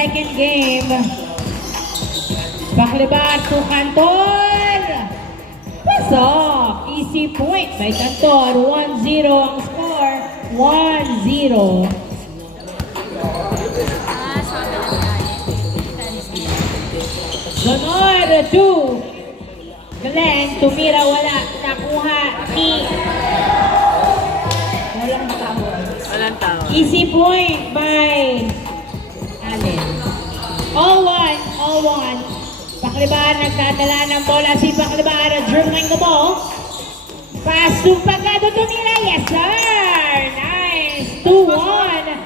second game. Baklibar to Cantor. Pasok. Easy point by Cantor. 1-0 ang score. 1-0. Donor 2. Glenn, tumira, wala. Nakuha ni... Walang tao. Easy point by Allen. All one. Baklibar nagdadala ng bola. Si Baklibar dribbling the ball. Pass to Pagado, tumira. Yes, sir! Nice. 2-1.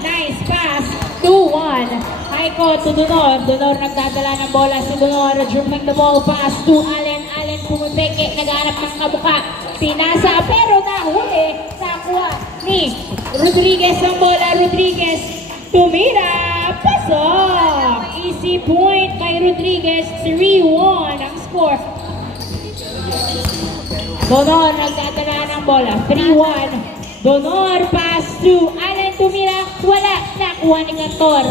Nice pass. 2-1. Haiko to Donor. Donor nagdadala ng bola. Si Donor dribbling the ball. Pass to Allen. Allen pumipeke. Naghanap ng kabuka. Pinasa pero nahuli. Nakuha ni Rodriguez ang bola. Rodriguez tumira. Pasok. Easy point kay Rodriguez. 3-1 ang score. Donor nagdadala ng bola. 3-1. Donor pass to Allen tumira. Wala. Nakuha ni Cantor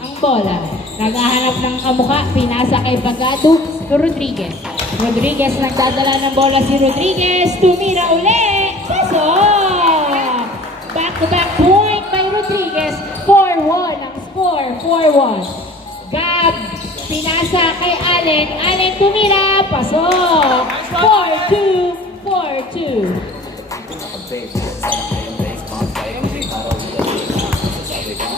ang bola. Naghahanap ng kamuka. Pinasa kay Pagado to Rodriguez. Rodriguez nagdadala ng bola. Si Rodriguez tumira uli. Pasok. Back-to-back point by Rodriguez. 4-1 ang score. 4-1. Gab pinasa kay Allen. Allen tumira. Pasok. 4-2.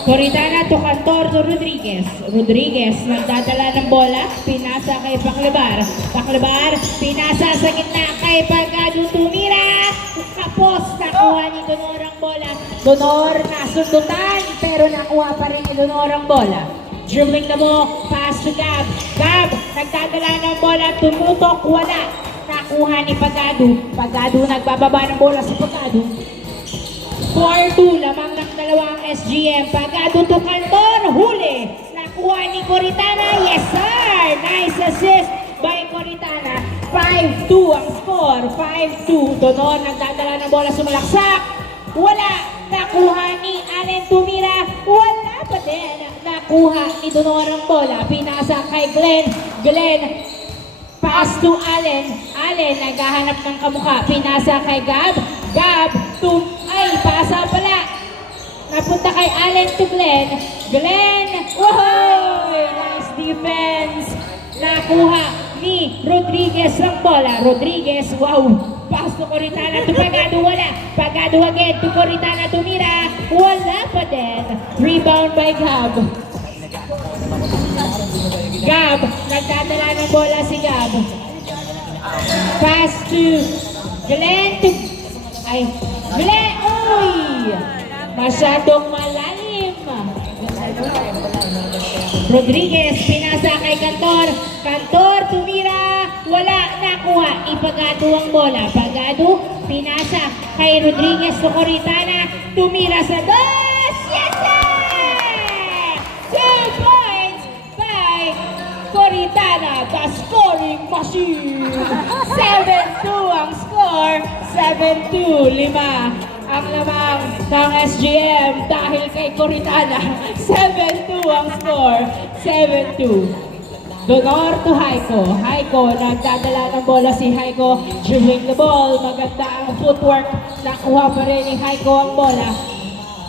Coritana to Cantor to Rodriguez. Rodriguez nagdadala ng bola. Pinasa kay Baklibar. Baklibar pinasa sa gitna kay Pagado tumira. Kapos nakuha ni Donor ang bola. Donor nasundutan pero nakuha pa rin ni Donor ang bola. Dribbling na mo. Pass to Gab. Gab nagdadala ng bola. Tumutok. Wala. Nakuha ni Pagado. Pagado nagbababa ng bola si Pagado. 4-2 lamang ng dalawang SGM. Pagado to Cantor. Huli. Nakuha ni Coritana. Yes sir. Nice assist by Coritana. 5-2 ang score. 5-2. Donor nagdadala ng bola. Sumalaksak. Wala. Nakuha ni Allen tumira. Wala pa din. Nakuha ni Donor ang bola. Pinasa kay Glenn. Glenn. Pass to Allen. Allen naghahanap ng kamukha. Pinasa kay Gab. Gab to... Ay, pasa pala. Napunta kay Allen to Glenn. Glenn. Wow! Nice defense. Nakuha ni Rodriguez ang bola. Rodriguez. Wow. Pass to Coritana to Pagado. Wala. Pagado again to Coritana. Tumira. Wala pa din. Rebound by Gab. Gab. Nagdadala ng bola si Gab. Pass to Glenn to... Ay, Glenn. Uy! Masyadong malalim. Rodriguez. Pinasa kay Cantor. Cantor. Tumira. Wala. Nakuha. Ipagado ang bola. Pagado. Pinasa kay Rodriguez to Coritana. Tumira sa dos. Yes, sir! 2 points by Coritana, the scoring machine. 7-2 ang score. 7-2. 5 ang lamang ng SGM dahil kay Coritana. 7-2 ang score. 7-2. Donor to Haiko. Haiko, nagdadala ng bola si Haiko. Dribbling the ball. Maganda ang footwork. Nakuha pa rin ni Haiko ang bola.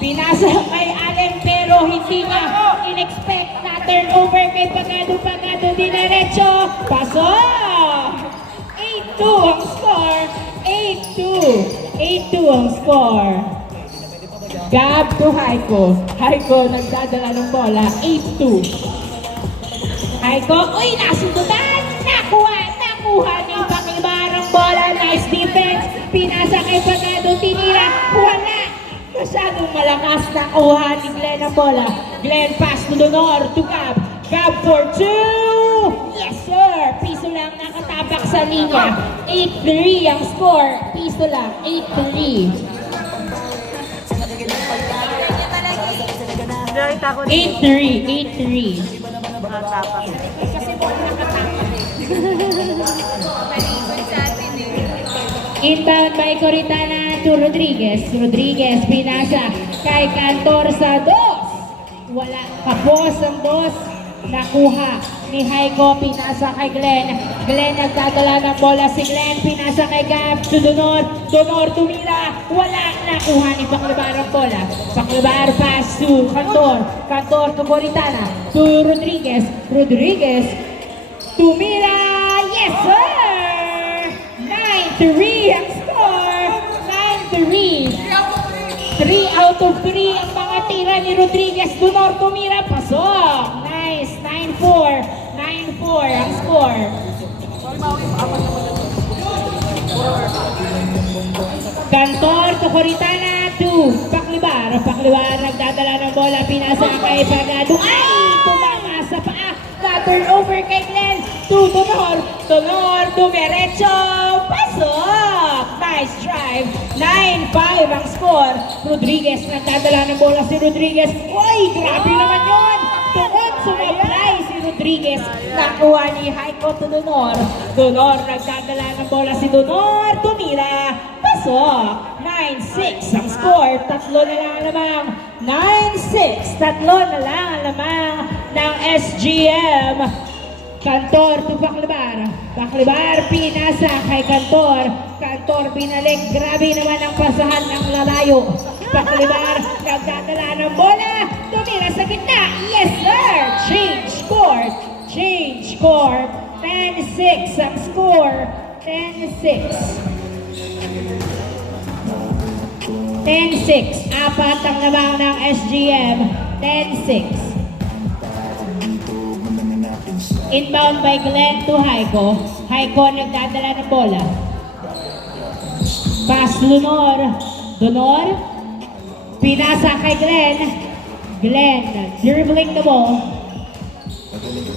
Pinasa kay Allen pero hindi niya in-expect na turnover kay Pagado. Pagado dinaretso. Pasok! 8-2 ang score. 8-2. 8-2 ang score. Gab to Haiko. Haiko nagdadala ng bola. 8-2. Haiko. Uy, nasundutan! Nakuha ni Baklibar ang bola. Nice defense. Pinasa kay Pagado. Tinira. Wala. Masyadong malakas. Nakuha ni Glenn ang bola. Glenn pass to Donor to Gab. Gab for 2. Yes sir. Piso lang nakatapak sa linya. 8-3 ang score. Piso lang. 8-3. 8-3. Kasi po nakatapak. Inbound by Coritana to Rodriguez. Rodriguez pinasa kay Cantor sa dos. wala. Kapos ang dos. Nakuha ni Haiko, pinasa kay Glenn. Glenn nagdadala ng bola si Glenn, pinasa kay Gab, to Donor. Donor tumira, wala. Nakuha ni Paclabar ang bola. Paclabar pass to Cantor. Cantor to Coritana. To Rodriguez. Rodriguez tumira. Yes, sir! 9-3 ang score. 9-3. 3 out of 3 ang mga tira ni Rodriguez. Donor tumira, pasok. Nice, 9-4. 9-4 ang score. Cantor to Coritana to Paclabar. Paclabar nagdadala ng bola, pinasa kay Pagado. Ay! Tumama sa paa. Turnover kay Glenn to Donor. Donor dumiretso. Pasok! Nice drive. 9-5 ang score. Rodriguez nagdadala ng bola si Rodriguez. Uy! Grabe naman yun! Doon sumablay si Rodriguez. Nakuha ni Haiko to Donor. Donor nagdadala ng bola si Donor. Tumira. Pasok. 9-6 ang score. Tatlo na lang ang lamang. 9-6. Tatlo na lang ang lamang ng SGM. Cantor to Paclabar. Paclabar pinasa kay Cantor. Cantor binalik. Grabe naman ang pasahan ng lalayo. Paclabar nagdadala ng bola. Tumira sa gitna. Yes sir! Change score. Change score. 10-6 ang score. 10-6. 10-6. Apat ang lamang ng SGM. 10-6. Inbound by Glenn to Haiko. Haiko nagdadala ng bola. Pass Donor. Donor. Pinasa kay Glenn. Glenn dribbling the ball.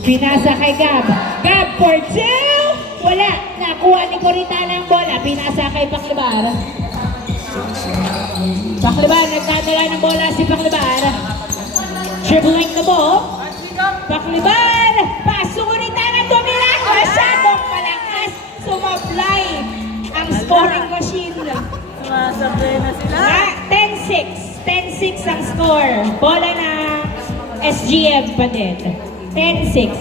Pinasa kay Gab. Gab for 2. Wala. Nakuha ni Coritana ang bola. Pinasa kay Paclabar. Paclabar nagdadala ng bola si Paclabar. Dribbling the ball. Paclabar. Paso Coritana. Tumira. Masyadong malakas. Sumablay ang scoring machine. Sumasablay na sila. 10-6. 10-6 ang score. Bola na SGM pa din. 10-6.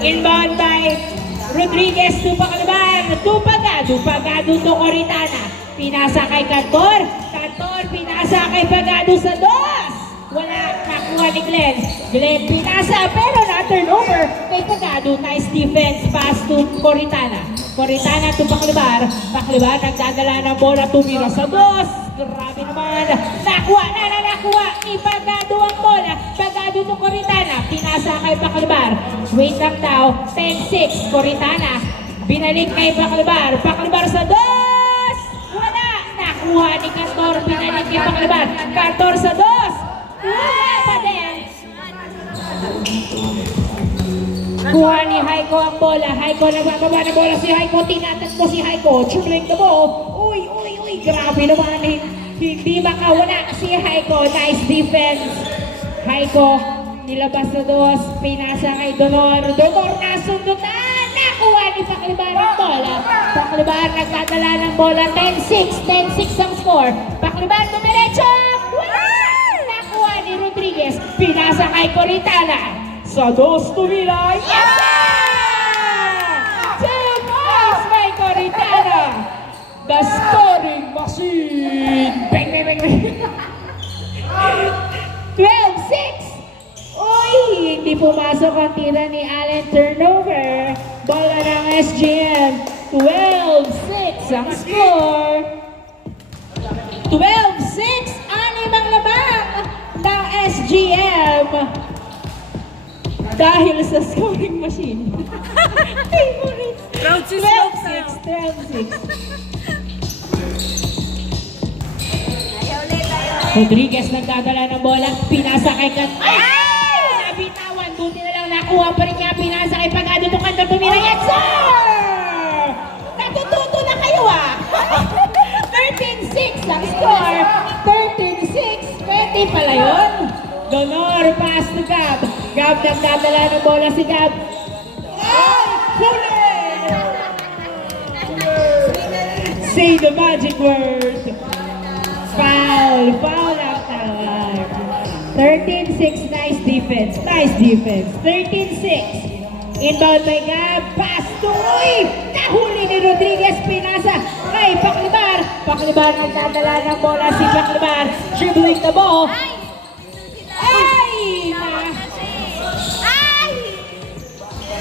Inbound by Rodriguez to Paclabar. To Pagado. Pagado to Coritana. Pinasa kay Cantor. Cantor pinasa kay Pagado sa dos. Wala. Nakuha ni Glenn. Glenn pinasa pero na-turnover kay Pagado. Nice defense pass to Coritana. Coritana to Paclabar. Paclabar nagdadala ng bola. Tumira sa dos. Grabe naman. Nakuha ni Pagado ang bola. Pagado to Coritana. Pinasa kay Paclabar. Wait lang daw. 10-6. Coritana. Binalik kay Paclabar. Paclabar sa dos. Wala. Nakuha ni Cantor. Binalik kay Paclabar. Cantor sa dos. Wala pa din. Kuha ni Haiko ang bola. Haiko nagbababa ng bola si Haiko. Tinatas mo si Haiko. Dribbling the ball. Uy. Grabe naman. Hindi makawala si Haiko. Nice defense. Haiko nilabas sa dos. Pinasa kay Donor. Donor nasundutan. Nakuha ni Paclabar ang bola. Paclabar nagdadala ng bola. 10-6. 10-6 ang score. Paclabar dumiretso. Wala! Nakuha ni Rodriguez. Pinasa kay Coritana. Sa dos tumira. Yes! 2 points by Coritana. The scoring machine. Bang, bang, bang, bang. 12-6. Uy, hindi pumasok ang tira ni Allen. Turnover. Bola ng SGM. 12-6 ang score. 12-6. Anim ang labang ng SGM. Dahil sa scoring machine. Favorite. Proud si Slopes. 12-6. Rodriguez nagdadala ng bola. Pinasa kay Cantor. Ay! Nabitawan. Buti na lang nakuha pa rin niya. Pinasa kay Pagado. Cantor tumira. Yes, sir! Natututo na kayo ah! 13-6 ang score. 13-6. 20 pala yun. Donor pass to Gab. Gab nagdadala ng bola si Gab. Ay! Huli! Say the magic word. Foul ang tawag. 13-6. Nice defense. Nice defense. 13-6. Inbound by Gab. Pass to Uy! Nahuli ni Rodriguez. Pinasa kay Paclibar. Paclibar nagdadala ng bola si Paclibar. Dribbling the ball. Ay!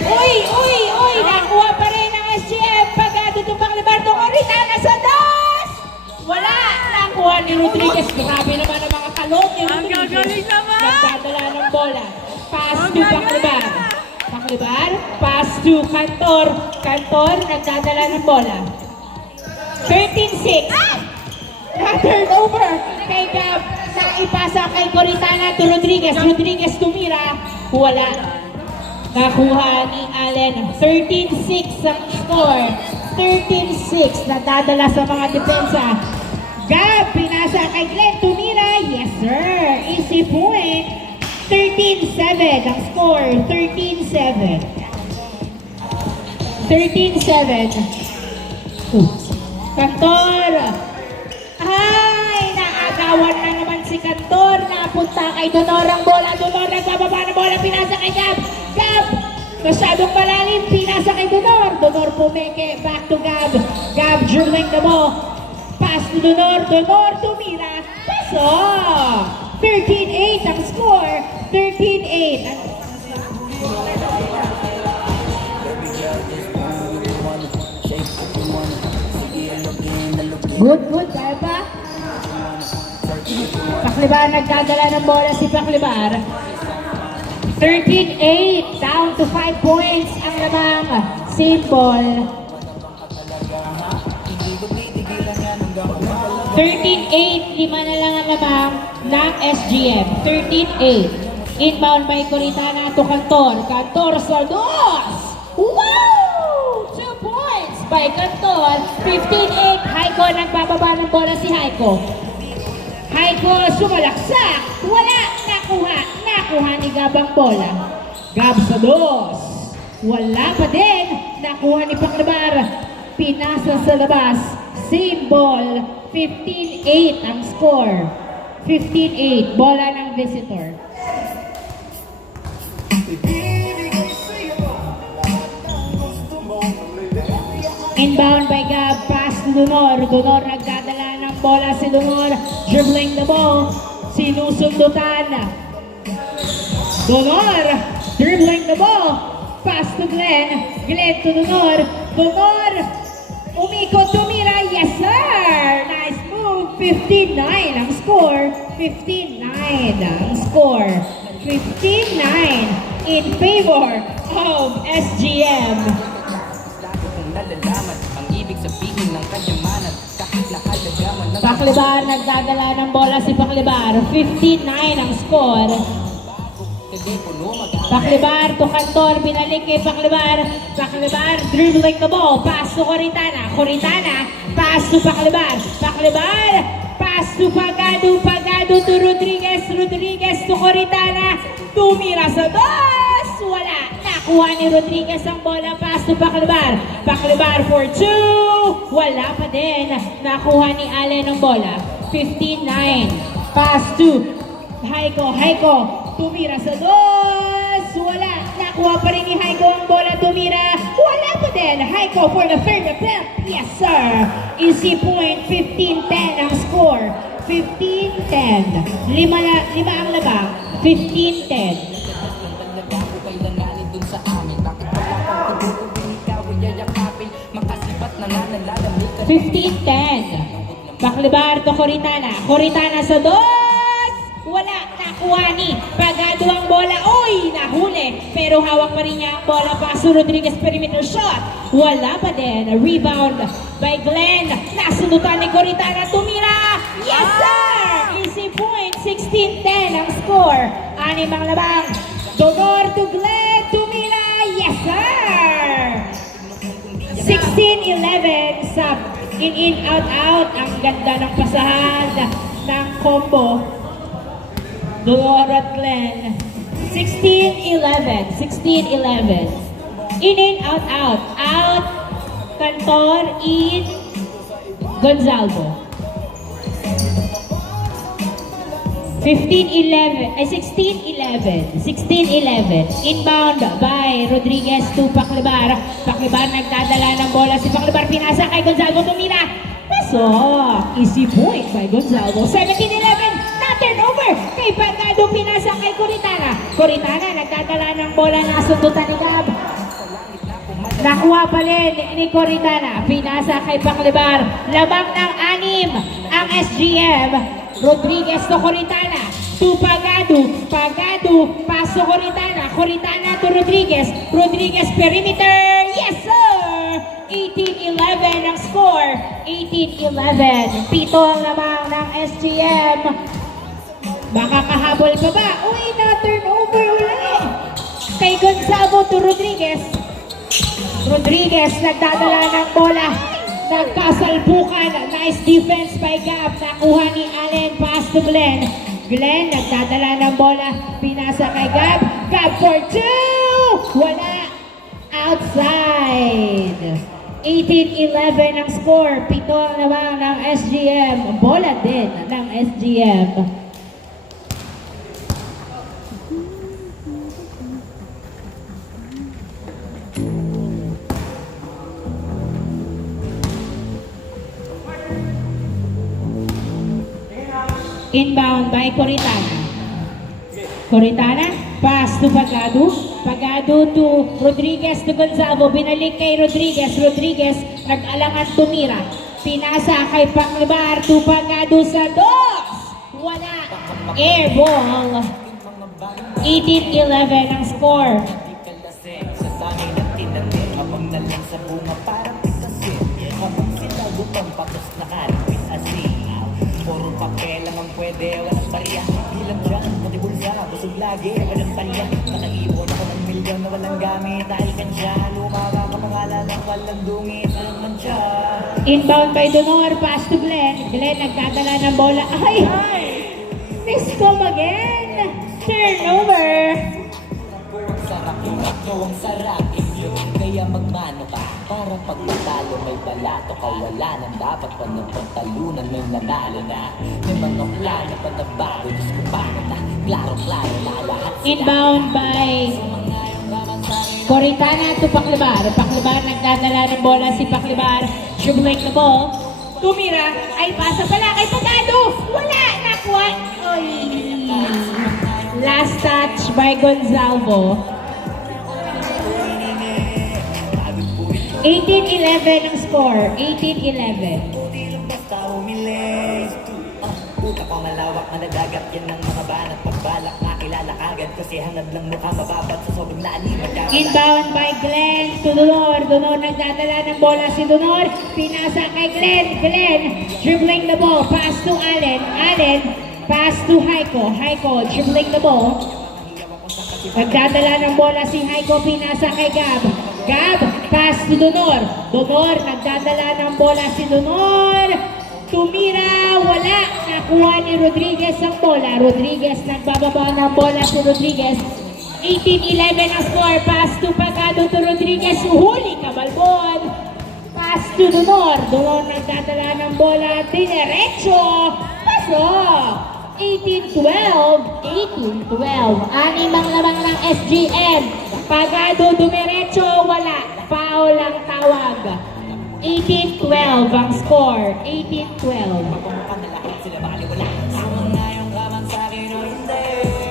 Uy! Nakuha pa rin ang SGM. Pagado itong Paclibar. Tungoritana sa dos! Wala! Nakuha ni Rodriguez. Grabe naman ang mga kalong ni Ang Rodriguez. gagaling naman! Nagdadala ng bola. Pass Ang to gagaling Paclibar. naman! Paclibar, pass to Cantor. Cantor, nagdadala ng bola. 13-6. Na-turnover kay Gab. Naipasa kay Coritana to Rodriguez. Rodriguez tumira. Wala. Nakuha ni Allen. 13-6 ang score. 13-6. Nadadala sa mga depensa. Gab, pinasa kay Glenn. Tumira. Yes, sir. Easy point. 13-7 ang score. 13-7. 13-7. Cantor. Ay, naagawan na naman si Cantor. Napunta kay Donor ang bola. Donor nagbababa ng bola. Pinasa kay Gab. Gab. Masyadong malalim. Pinasa kay Donor. Donor pumeke. Back to Gab. Gab dribbling the ball. Pass to Donor. Donor tumira. Paso. 13-8 ang score. 13-8. Good. Kaya ba? Paclibar nagdadala ng bola si Paclibar. 13-8. Down to 5 points ang lamang. Same ball. 13-8, 5 na lang ang lamang ng SGM. 13-8. Inbound by Coritana to Cantor. Cantor sa dos! Wow! 2 points by Cantor. 15-8. Haiko nagbababa ng bola si Haiko. Haiko sumalaksak. Wala. Nakuha ni Gab ang bola. Gab sa dos. Wala pa din. Nakuha ni Paclibar. Pinasa sa labas. Same ball. 15-8 ang score. 15-8. Bola ng visitor. Inbound by Gab. Pass to Donor. Donor nagdadala ng bola si Donor. Dribbling the ball. Sinusundutan. Donor. Dribbling the ball. Pass to Glenn. Glenn to Donor. Donor. Umikot, tumira, yes sir! Nice move, 15-9 ang score. 15-9 ang score. 15-9 in favor of SGM. Paclibar, nagdadala ng bola si Paclibar. 15-9 ang score. Paclibar to Cantor, binalik kay Paclibar. Paclibar dribbling the ball. Pass to Coritana. Coritana, pass to Paclibar. Paclibar, pass to Pagado. Pagado to Rodriguez. Rodriguez to Coritana. Tumira sa dos. Wala. Nakuha ni Rodriguez ang bola. Pass to Paclibar. Paclibar for 2. Wala pa din. Nakuha ni Allen ang bola. 15-9. Pass to Haiko. Tumira sa dos. Wala. Nakuha pa rin ni Haiko ang bola. Tumira. Wala pa din. Haiko for the third attempt. Yes, sir. Easy point. 15-10 ang score. 15-10. Lima ang labang. 15-10. 15-10. Paclibar to Coritana. Coritana sa dos. Wala. Nakuha ni Pagado ang bola. Uy! Nahuli. Pero hawak pa rin niya ang bola. Paso Rodriguez perimeter shot. Wala pa din. Rebound by Glenn. Nasundutan ni Coritana. Tumira. Yes, sir! Easy point. 16-10 ang score. 6 ang labang. Donor to Glenn. Tumira. Yes, sir! 16-11 sa in, out. Ang ganda ng pasahan ng combo. Donor at Glenn. 16-11. 16-11. In, out. Out. Cantor. In. Gonzalvo. 15-11, ay 16-11. 16-11. Inbound by Rodriguez to Paclibar. Paclibar nagdadala ng bola. Si Paclibar pinasa kay Gonzalo tumira. Pasok. Easy point by Gonzalo. 17-11. Na turnover kay Pagado pinasa kay Coritana. Coritana nagdadala ng bola na sundutan ni Gab. Nakuha pa rin ni Coritana. Pinasa kay Paclibar. Labang ng 6 ang SGM. Rodriguez to Coritana. To Pagado. Pagado. Paso Coritana. Coritana to Rodriguez. Rodriguez perimeter. Yes sir! 18-11 ang score. 18-11. Pito ang lamang ng SGM. Baka kahabol pa ba? Uy, na turnover ulit. Kay Gonzalo to Rodriguez. Rodriguez nagdadala ng bola. Nagkasalpukan. Nice defense by Gab. Nakuha ni Allen. Pass to Glenn. Glenn nagdadala ng bola. Pinasa kay Gab. Gab for 2. Wala. Outside. 18-11 ang score. Pito ang naman ng SGM. Bola din ng SGM. Inbound by Coritana. Coritana, pass to Pagado. Pagado to Rodriguez to Gonzalo. Binalik kay Rodriguez. Rodriguez nag-alangan tumira. Pinasa kay Paclibar to Pagado sa dos. Wala. Air ball. 18-11 ang score. Puro papel lang ang pwede, walang bariya. Di lang dyan, pati bulsa, busog lagi, walang palya. Nakaibon ako ng milyon na walang gamit. Dahil kansya, lumaga ka pangalan ng walang dungit. Alam man siya. Inbound by Donor, pass to Glenn. Glenn nagdadala ng bola. Ay! Miscom again! Turnover! Ang sarap yung ako, ang sarap inyo. Kaya magmano ka, para pag matalo may balato ka. Wala nang dapat pa ng pagtalunan, may nanalo na. May manok lang na panabago, Diyos ko paano na. Klaro, lalahat sila. Inbound by Coritana to Paclibar. Paclibar nagdadala ng bola si Paclibar. Dribbling the ball. Tumira. Ay, pasa pala kay Pagado. Wala. Nakuha. Oy. Last touch by Gonzalo. 18-11 ang score. 18-11. Buti lang basta umilis. Utak ko malawak na nadagat yan ng mga banat. Pagbalak na kilala kagad kasi hangad lang mukha mababat sa sobrang lalim. Inbound by Glenn to Donor. Donor nagdadala ng bola si Donor. Pinasa kay Glenn. Glenn dribbling the ball. Pass to Allen. Allen pass to Haiko. Haiko dribbling the ball. Nagdadala ng bola si Haiko. Pinasa kay Gab. Gab pass to Donor. Donor nagdadala ng bola si Donor. Tumira, wala. Nakuha ni Rodriguez ang bola. Rodriguez nagbababa ng bola si Rodriguez. 18-11 ang score. Pass to Pagado to Rodriguez. Huli ka, Balbon. Pass to Donor. Donor nagdadala ng bola. Dinerecho. Pasok. 18-12. 18-12. Anim ang lamang ng SGM. Pagado dumiretso. Wala. Foul ang tawag. 18-12 ang score. 18-12. Pagpamukha na lahat sila makaliwala. Sama nga yung kamang sa akin o hindi.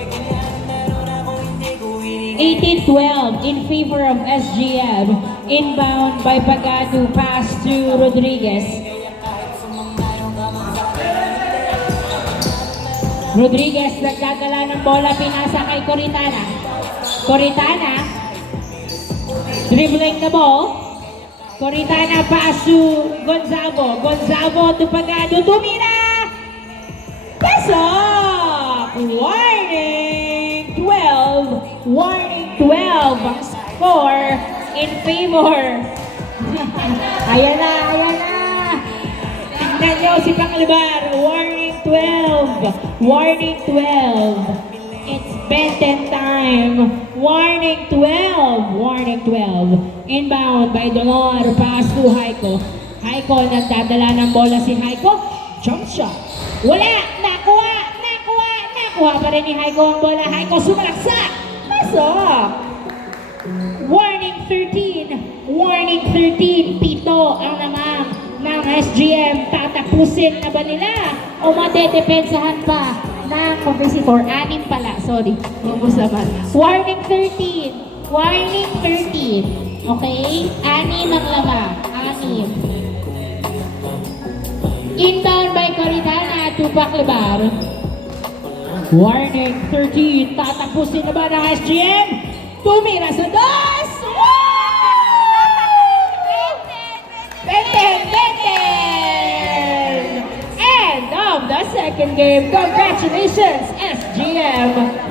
Kaya meron ako hindi ko hiningi. 18-12 in favor of SGM. Inbound by Pagado. Pass to Rodriguez. Rodriguez nagdadala ng bola. Pinasa kay Coritana. Coritana dribbling the ball. Coritana pass to Gonzalo. Gonzalo to Pagado. Tumira! Pasok! Warning 12. Warning 12 ang score in favor. Ayan na, ayan na. Tignan nyo si Paclibar. Warning 12. Warning 12. It's Benton time. Warning 12. Warning 12. Inbound by Donor. Pass to Haiko. Haiko nagdadala ng bola si Haiko. Jump shot. Wala. Nakuha. Nakuha. Nakuha. nakuha pa rin ni Haiko ang bola. Haiko sumalaksak. Pasok. Warning 13. Warning 13. Pito ang namang ng SGM. Tatapusin na ba nila? O madedepensahan pa ng competitor? 6 pala. Sorry. Ubus naman. Warning 13. Warning 13. Okay? 6 ang lamang. 6. Inbound by Coritana, Tupac Lebar. Warning 13. Tatapusin na ba ng SGM? Tumira sa dos! End of the second game. Congratulations, SGM!